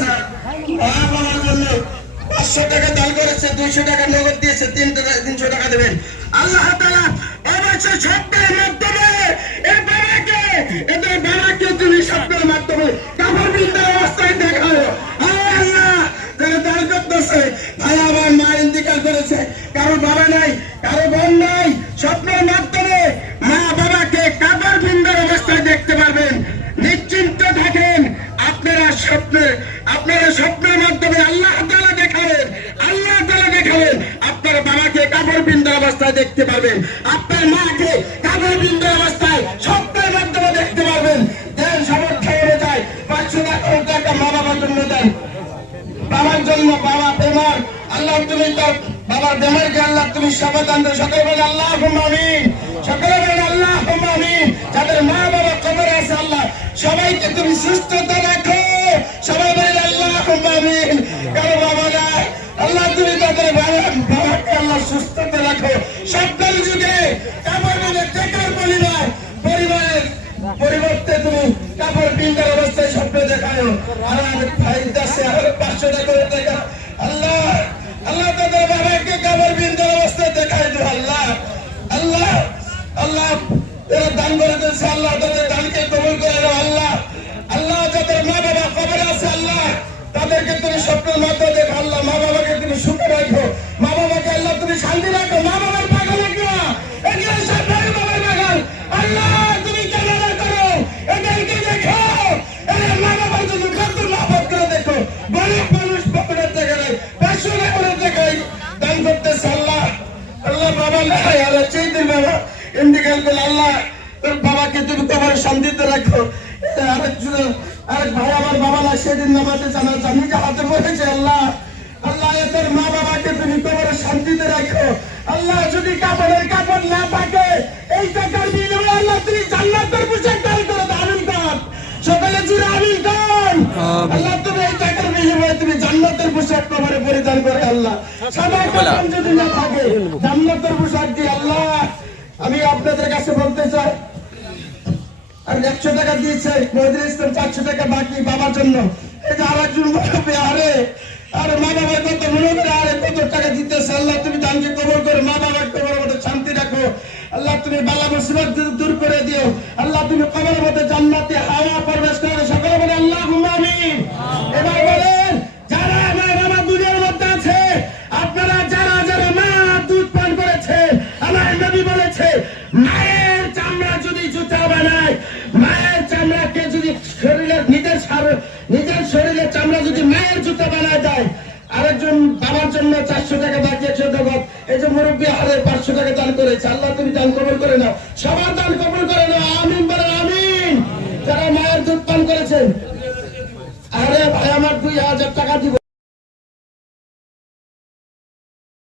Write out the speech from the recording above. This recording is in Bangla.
মা বাবার জন্য পাঁচশো টাকা দান করেছে, দুইশো টাকা নগদ দিয়েছে তিন টাকা, তিনশো টাকা দেবেন। আল্লাহ তালা অবশ্যই স্বপ্নের মাধ্যমে এ বাবাকে, এদের বাবাকে তুমি স্বপ্নের অবস্থায় দেখতে পাবেন আপনার মাকে কাপড় বিন্দু অবস্থায় স্বপ্নের মাধ্যমে দেখতে পারবেন। দেন সমর্থ অনুযায়ী পাঁচশো টাকা টাকা মা বাবার জন্য দেন। বাবার জন্য বাবা বেমার। আল্লাহ তুমি তো বাবার বেমারকে আল্লাহ তুমি সমাধান দেন সকলে বলে আল্লাহ আমিন। সকলে বলে আল্লাহ আমিন। যাদের মা বাবা কবরে আছে, আল্লাহ, সবাইকে তুমি সুস্থতা রাখো। সবাই বলে আল্লাহ আমিন। কারও বাবা নাই। আল্লাহ তুমি তাদের বাবা বাবাকে আল্লাহ সুস্থতা রাখো সকল যুগে কাপড় মানে টেকার পরিবার পরিবারের পরিবর্তে তুমি পিন্ডার অবস্থায় স্বপ্ন দেখায় আর আমি ভাই দাসে আর পাঁচশো টাকা আল্লাহ আল্লাহ তাদের বাবাকে কাবার পিন্ডার আল্লাহ তোমার তোমার যদি না থাকে এই টাকার বিনিময়ে আল্লাহ তুমি জান্নাতের পোশাক দান এই টাকার বিনিময়ে তুমি জান্নাতের পোশাক কবরে পরিধান করে। আল্লাহ সবাই যদি না থাকে জান্নাতের পোশাক দিয়ে আল্লাহ আমি আপনাদের কাছে বলতে চাই আর একশো টাকা দিয়েছে মহিদুল ইসলাম চারশো টাকা বাকি বাবার জন্য। এই যে আর একজন বলবে আরে আরে মা বাবার কত মনে করে আরে কত টাকা দিতেছে আল্লাহ তুমি দানকে কবর করে মা বাবার কবর মধ্যে শান্তি রাখো। আল্লাহ তুমি বালা মুসিবত দূর- করে দিও। আল্লাহ তুমি কবর মধ্যে জান্নাতে হাওয়া জুতা বানায় মায়ের চামড়াকে যদি শরীরের নিজের নিজের শরীরের চামড়া যদি মায়ের জুতা বানায় দেয়, আরেকজন বাবার জন্য চারশো টাকা বাকি একশো এই যে মুরব্বী হারে পাঁচশো টাকা দান করেছে। আল্লাহ, তুমি দান কবল করে নাও। সবার দান কবল করে নাও। আমিন বলে আমিন। যারা মায়ের দুধ পান করেছেন, আরে ভাই, আমার দুই হাজার টাকা দিব।